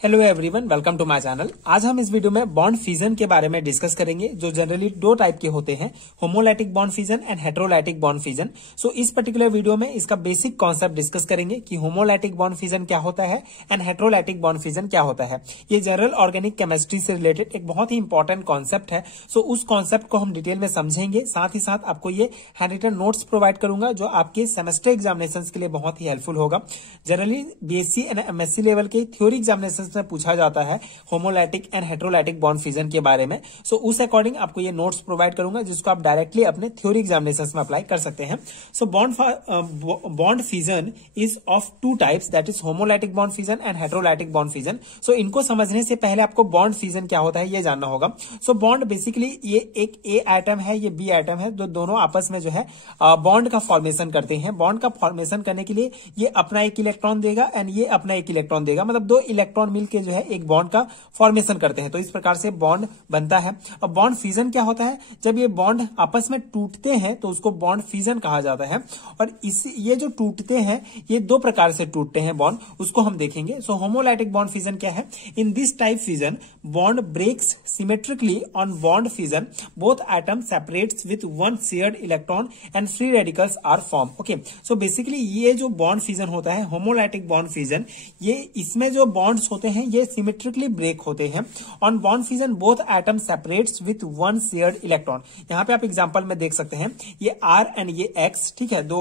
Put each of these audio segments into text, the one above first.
Hello everyone, welcome to my channel. आज हम इस वीडियो में बॉन्ड फ्यूजन के बारे में डिस्कस करेंगे, जो जनरली दो टाइप के होते हैं, homolytic bond fusion and heterolytic bond fusion. So इस पर्टिकुलर वीडियो में इसका बेसिक कॉन्सेप्ट डिस्कस करेंगे कि होमोलाइटिक बॉन्ड फ्यूजन क्या होता है एंड हेटेरोलाइटिक बॉन्ड फ्यूजन क्या होता है। ये जनरल ऑर्गेनिक केमिस्ट्री से रिलेटेड एक बहुत ही इंपॉर्टेंट कॉन्सेप्ट है। सो उस कॉन्सेप्ट को हम डिटेल में समझेंगे, साथ ही साथ आपको ये हैंड रिटन नोट्स प्रोवाइड करूंगा जो आपके सेमेस्टर एग्जामिनेशन के लिए बहुत ही हेल्पफुल होगा। Generally BSc and MSc level के थ्योरी एग्जामिनेशन में पूछा जाता है homolytic and heterolytic bond fusion के बारे में। सो उस अकॉर्डिंग आपको ये नोट्स प्रोवाइड करूंगा जिसको आप डायरेक्टली अपने थ्योरी एग्जामिनेशंस में अप्लाई कर सकते हैं। So bond fusion is of two types, that is homolytic bond fusion and heterolytic bond fusion. So इनको समझने से पहले आपको बॉन्ड फ्यूजन क्या होता है ये जानना होगा। सो बॉन्ड बेसिकली ये एक ए आइटम है, ये बी आइटम है, जो दोनों आपस में जो है बॉन्ड का फॉर्मेशन करते हैं। बॉन्ड का फॉर्मेशन करने के लिए ये अपना एक इलेक्ट्रॉन देगा एंड ये अपना एक इलेक्ट्रॉन देगा, मतलब दो इलेक्ट्रॉन मिलकर जो है एक बॉन्ड का फॉर्मेशन करते हैं। तो इस प्रकार से बॉन्ड बनता है। अब बॉन्ड फ्यूजन क्या होता है? जब ये बॉन्ड आपस में टूटते हैं तो उसको बॉन्ड फ्यूजन कहा जाता है। और ये जो टूटते हैं ये दो प्रकार से टूटते हैं बॉन्ड, उसको हम देखेंगे। सो होमोलाइटिक बॉन्ड फ्यूजन क्या है? In this type fusion bond breaks symmetrically on bond fusion, both atom separates with one shared electron and free radicals are form. Okay, so basically ये जो बॉन्ड फ्यूजन होता है homolytic bond fusion, ये इसमें जो bonds होते हैं ये सिमेट्रिकली ब्रेक होते हैं। On bond fusion both atom separates with one shared electron. यहां पे आप एग्जांपल में देख सकते हैं ये आर एंड ये एक्स, ठीक है, दो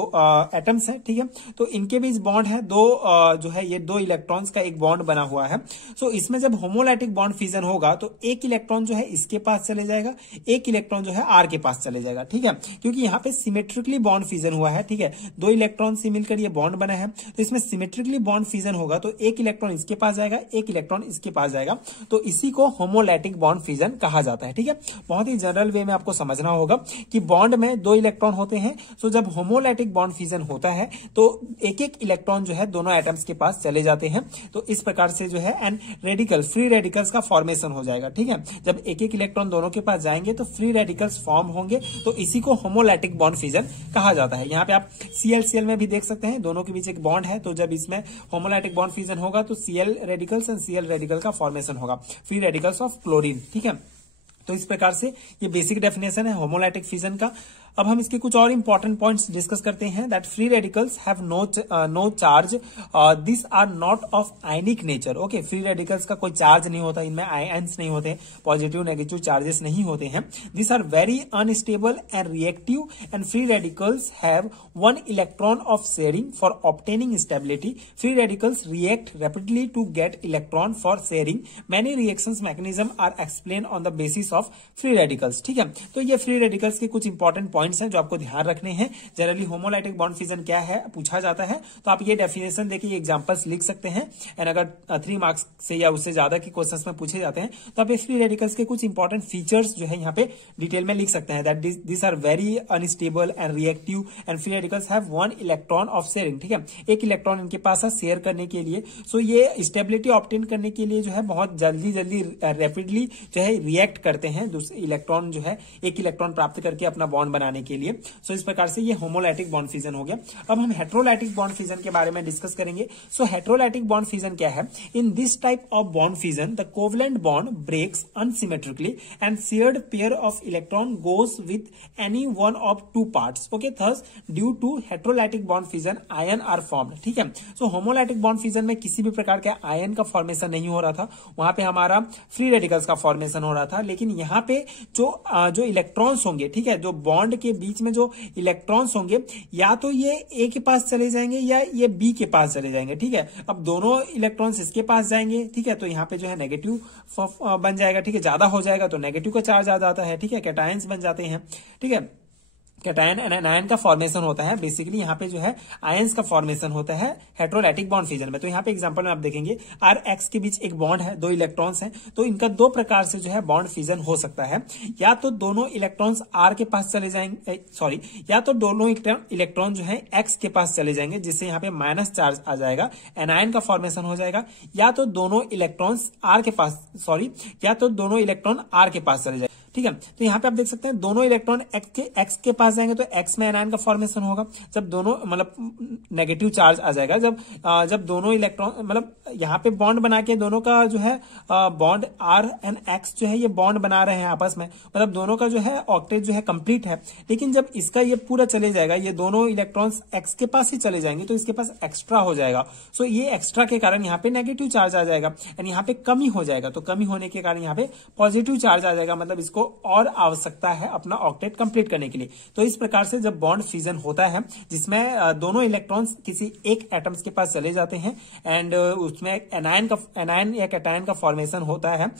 एटम्स हैं, ठीक है। तो इनके बीच बॉन्ड है, दो जो है ये दो इलेक्ट्रॉन्स का एक बॉन्ड बना हुआ है। सो इसमें जब होमोलाइटिक बॉन्ड फ्यूजन होगा तो एक इलेक्ट्रॉन जो है इसके पास चले जाएगा, एक इलेक्ट्रॉन जो है आर के पास चले जाएगा, ठीक है, क्योंकि यहाँ पे सिमेट्रिकली बॉन्ड फ्यूजन हुआ है, ठीक है। दो इलेक्ट्रॉन से मिलकर ये बॉन्ड बना है, तो इसमें सिमेट्रिकली बॉन्ड फ्यूजन होगा तो एक इलेक्ट्रॉन इसके पास जाएगा, एक इलेक्ट्रॉन इसके पास जाएगा, तो इसी को होमोलाइटिक बॉन्ड फ्यूजन कहा जाता है, ठीक है। बहुत ही जनरल वे में आपको समझना होगा कि बॉन्ड में दो इलेक्ट्रॉन होते हैं। सो जब होमोलाइटिक बॉन्ड फ्यूजन होता है तो एक एक इलेक्ट्रॉन जो है दोनों एटम्स के पास चले जाते हैं। तो इस प्रकार से जो है एंड रेडिकल फ्री रेडिकल्स का फॉर्मेशन हो जाएगा, ठीक है। जब एक एक इलेक्ट्रॉन दोनों के पास जाएंगे तो फ्री रेडिकल्स फॉर्म होंगे, तो इसी को होमोलाइटिक बॉन्ड फ्यूजन कहा जाता है। यहाँ पे आप CL में भी देख सकते हैं, दोनों के बीच एक बॉन्ड है, तो जब इसमें होमोलाइटिक बॉन्ड फ्यूजन होगा तो Cl radicals and Cl radical का फॉर्मेशन होगा, फ्री रेडिकल्स ऑफ क्लोरीन, ठीक है। तो इस प्रकार से ये बेसिक डेफिनेशन है होमोलाइटिक फ्यूजन का। अब हम इसके कुछ और इंपॉर्टेंट पॉइंट्स डिस्कस करते हैं। That free radicals have no charge, this are not of ionic nature. Okay, free radicals का कोई चार्ज नहीं होता, इनमें आयन्स नहीं होते, पॉजिटिव नेगेटिव चार्जेस नहीं होते हैं। This are very unstable and reactive and free radicals have one electron of sharing for obtaining stability. Free radicals react rapidly to get electron for sharing. Many reactions mechanism are explain on the basis of free radicals, ठीक है। तो ये free radicals के कुछ important points हैं जो आपको ध्यान रखने हैं। जनरली होमोलाइटिक बॉन्ड फ्यूजन क्या है पूछा जाता है, तो आप ये डेफिनेशन देखिए, एग्जांपल्स लिख सकते हैं। एंड अगर 3 मार्क्स से या उससे ज्यादा के क्वेश्चंस में पूछे जाते हैं तो आप ये फ्री रेडिकल्स के कुछ इंपॉर्टेंट फीचर्स जो है यहाँ पे डिटेल में लिख सकते हैं। That this are very unstable and reactive and free radicals have one electron of sharing, ठीक है, एक इलेक्ट्रॉन इनके पास है शेयर करने के लिए। सो ये स्टेबिलिटी ऑब्टेन करने के लिए जो है बहुत जल्दी रैपिडली जो है रिएक्ट करते हैं, दूसरे इलेक्ट्रॉन जो है एक इलेक्ट्रॉन प्राप्त करके अपना बॉन्ड बनाने के लिए। सो इस प्रकार से ये होमोलाइटिक बॉन्ड फ्यूजन हो गया। अब हम हेटेरोलाइटिक बॉन्ड फ्यूजन के बारे में डिस्कस करेंगे। सो हेटेरोलाइटिक बॉन्ड फ्यूजन क्या है? In this type of bond fusion the covalent bond breaks unsymmetrically and shared pair of electron goes with any one of two parts. Okay, thus due to heterolytic bond fusion ion are formed, ठीक है। सो homolytic bond fusion में किसी भी प्रकार के ion का formation नहीं हो रहा था, वहां पे हमारा फ्री रेडिकल्स का फॉर्मेशन हो रहा था। लेकिन यहाँ पे जो इलेक्ट्रॉन्स होंगे, ठीक है, जो बॉन्ड के बीच में जो इलेक्ट्रॉन्स होंगे या तो ये ए के पास चले जाएंगे या ये बी के पास चले जाएंगे, ठीक है। अब दोनों इलेक्ट्रॉन्स इसके पास जाएंगे, ठीक है, तो यहाँ पे जो है नेगेटिव बन जाएगा, ठीक है, ज्यादा हो जाएगा तो नेगेटिव का चार्ज आ जाता है, ठीक है, कैटायंस बन जाते हैं, ठीक है। कैटायन एंड एनायन का फॉर्मेशन होता है। बेसिकली यहाँ पे जो है आयंस का फॉर्मेशन होता है हेटेरोलाइटिक बॉन्ड फ्यूजन में। तो यहाँ पे एग्जांपल में आप देखेंगे आर एक्स के बीच एक बॉन्ड है, दो इलेक्ट्रॉन्स हैं, तो इनका दो प्रकार से जो है बॉन्ड फ्यूजन हो सकता है। या तो दोनों इलेक्ट्रॉन्स आर के पास चले जाएंगे, या तो दोनों इलेक्ट्रॉन जो है एक्स के पास चले जाएंगे, जिससे यहाँ पे माइनस चार्ज आ जाएगा, एनायन का फॉर्मेशन हो जाएगा। या तो दोनों इलेक्ट्रॉन्स आर के पास या तो दोनों इलेक्ट्रॉन आर के पास चले जाएंगे। ठीक है। तो यहाँ पे आप देख सकते हैं दोनों इलेक्ट्रॉन एक्स के पास जाएंगे तो एक्स में एनायन का फॉर्मेशन होगा। जब दोनों मतलब नेगेटिव चार्ज आ जाएगा, जब दोनों इलेक्ट्रॉन मतलब यहाँ पे बॉन्ड बना के दोनों का जो है बॉन्ड आर एंड एक्स जो है ये बॉन्ड बना रहे हैं आपस में, मतलब दोनों का जो है ऑक्टेट जो है कंप्लीट है। लेकिन जब इसका ये पूरा चले जाएगा, ये दोनों इलेक्ट्रॉन्स एक्स के पास ही चले जाएंगे तो इसके पास एक्स्ट्रा हो जाएगा। सो ये एक्स्ट्रा के कारण यहाँ पे नेगेटिव चार्ज आ जाएगा एंड यहाँ पे कमी हो जाएगा। तो कमी होने के कारण यहाँ पे पॉजिटिव चार्ज आ जाएगा, मतलब इसको और आवश्यकता है अपना ऑक्टेट कंप्लीट करने के लिए। तो इस प्रकार से जब बॉन्ड फ्यूजन होता है जिसमें दोनों इलेक्ट्रॉन्स किसी एक एटम्स के पास चले जाते हैं एंड उसमें एनायन या कैटायन का फॉर्मेशन होता है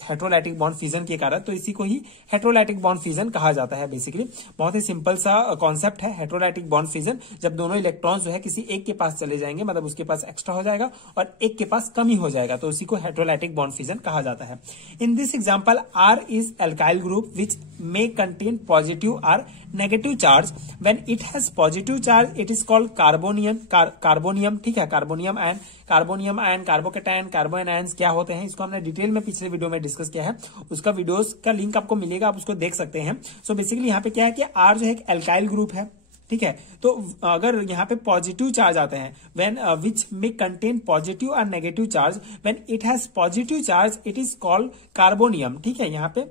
हेट्रोलाइटिक बॉन्ड फ्यूजन के कारण, तो इसी को ही हेट्रोलाइटिक बॉन्ड फ्यूजन कहा जाता है। बेसिकली बहुत ही सिंपल सा कॉन्सेप्ट है हेट्रोलाइटिक बॉन्ड फ्यूजन। जब दोनों इलेक्ट्रॉन्स जो है किसी एक के पास चले जाएंगे, मतलब उसके पास एक्स्ट्रा हो जाएगा और एक के पास कमी हो जाएगा, तो उसी को हेट्रोलाइटिक बॉन्ड फ्यूजन कहा जाता है। In this example are is alkyl group which may contain positive or negative charge. When it has positive charge, it is called carbonium, ठीक है, कार्बोनियम आयन, कार्बोकेटायन, कार्बो एनायंस क्या होते हैं इसको हमने डिटेल में पिछले वीडियो में डिस्कस किया है। उसका वीडियोस का लिंक आपको मिलेगा, आप उसको देख सकते हैं। सो बेसिकली यहाँ पे क्या है कि आर जो है एक एल्काइल ग्रुप है, ठीक है। तो अगर यहाँ पे पॉजिटिव चार्ज आते हैं when which may contain positive और negative charge, when it has positive charge it is called carbonium, ठीक है। यहाँ पे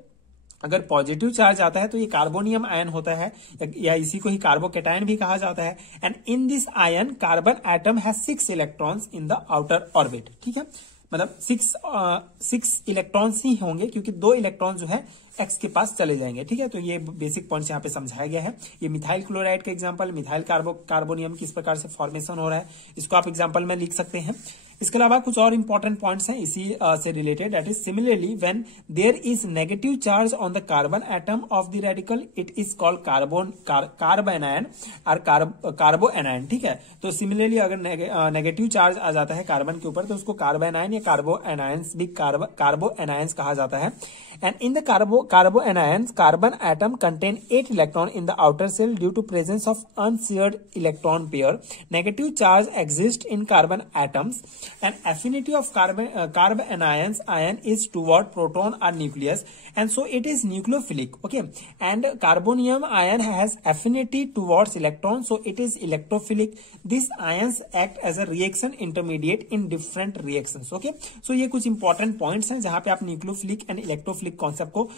अगर पॉजिटिव चार्ज आता है तो ये कार्बोनियम आयन होता है या इसी को ही कार्बोकेटायन भी कहा जाता है। And in this ion carbon atom has 6 electrons in the outer orbit, ठीक है, मतलब 6 इलेक्ट्रॉन्स ही होंगे क्योंकि 2 इलेक्ट्रॉन जो है एक्स के पास चले जाएंगे, ठीक है। तो ये बेसिक पॉइंट्स यहाँ पे समझाया गया है। ये मिथाइल क्लोराइड का एग्जांपल, मिथाइल कार्बोनियम किस प्रकार से फॉर्मेशन हो रहा है इसको आप एग्जांपल में लिख सकते हैं। इसके अलावा कुछ और इंपॉर्टेंट पॉइंट्स हैं इसी से related, that is similarly when there is negative charge on the carbon atom of the radical it is called carbanion और कार्बो एनायन, ठीक है। तो सिमिलरली अगर नेगेटिव चार्ज आ जाता है कार्बन के ऊपर तो उसको कार्बो एनायन या कार्बो एनायंस भी कार्बो एनायंस कहा जाता है। And in the carbo anions, carbon atom contain 8 electron in the outer shell due to presence of unshared electron pair. Negative charge exists in carbon atoms, and affinity of carb anions ion is toward proton or nucleus, and so it is nucleophilic. Okay, and carbonium ion has affinity towards electron, so it is electrophilic. These ions act as a reaction intermediate in different reactions. Okay, so ये कुछ important points हैं जहां पे आप nucleophilic and electrophilic concept को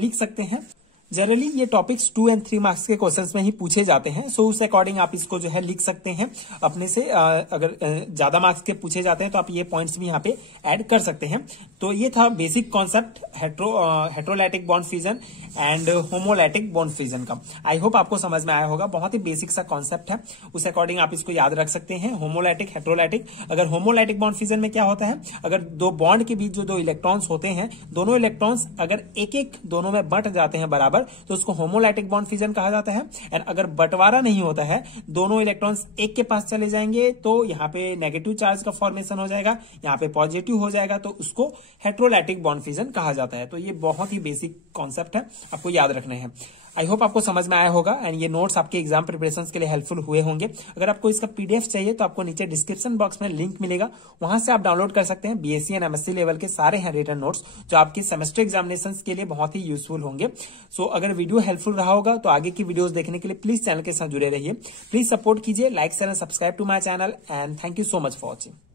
लिख सकते हैं। जनरली ये टॉपिक्स 2 और 3 मार्क्स के क्वेश्चंस में ही पूछे जाते हैं, सो उस अकॉर्डिंग आप इसको जो है लिख सकते हैं अपने से। अगर ज्यादा मार्क्स के पूछे जाते हैं तो आप ये पॉइंट्स भी यहाँ पे ऐड कर सकते हैं। तो ये था basic concept heterolytic bond fusion and homolytic bond fusion का। आई होप आपको समझ में आया होगा, बहुत ही बेसिक सा कॉन्सेप्ट है, उस अकॉर्डिंग आप इसको याद रख सकते हैं। Homolytic, heterolytic. अगर होमोलाइटिक बॉन्ड फ्यूजन में क्या होता है, अगर 2 बॉन्ड के बीच जो 2 इलेक्ट्रॉन्स होते हैं, दोनों इलेक्ट्रॉन्स अगर एक दोनों में बंट जाते हैं बराबर तो उसको होमोलाइटिक बॉन्ड फ्यूजन कहा जाता है। एंड अगर बंटवारा नहीं होता है, दोनों इलेक्ट्रॉन्स एक के पास चले जाएंगे तो यहाँ पे नेगेटिव चार्ज का फॉर्मेशन हो जाएगा, यहाँ पे पॉजिटिव हो जाएगा, तो उसको हेट्रोलाइटिक बॉन्ड फ्यूजन कहा जाता है। तो ये बहुत ही बेसिक कॉन्सेप्ट है, आपको याद रखने हैं। आई होप आपको समझ में आया होगा एंड ये नोट्स आपके एग्जाम प्रिपरेशन के लिए हेल्पफुल हुए होंगे। अगर आपको इसका पीडीएफ चाहिए तो आपको नीचे डिस्क्रिप्शन बॉक्स में लिंक मिलेगा, वहां से आप डाउनलोड कर सकते हैं। बीएससी एंड एमएससी लेवल के सारे हैं रिटन नोट्स जो आपके सेमेस्टर एग्जामिनेशन के लिए बहुत ही यूजफुल होंगे। सो अगर वीडियो हेल्पफुल रहा होगा तो आगे की वीडियोस देखने के लिए प्लीज चैनल के साथ जुड़े रहिए। प्लीज सपोर्ट कीजिए, like share and subscribe to my channel and thank you so much for watching.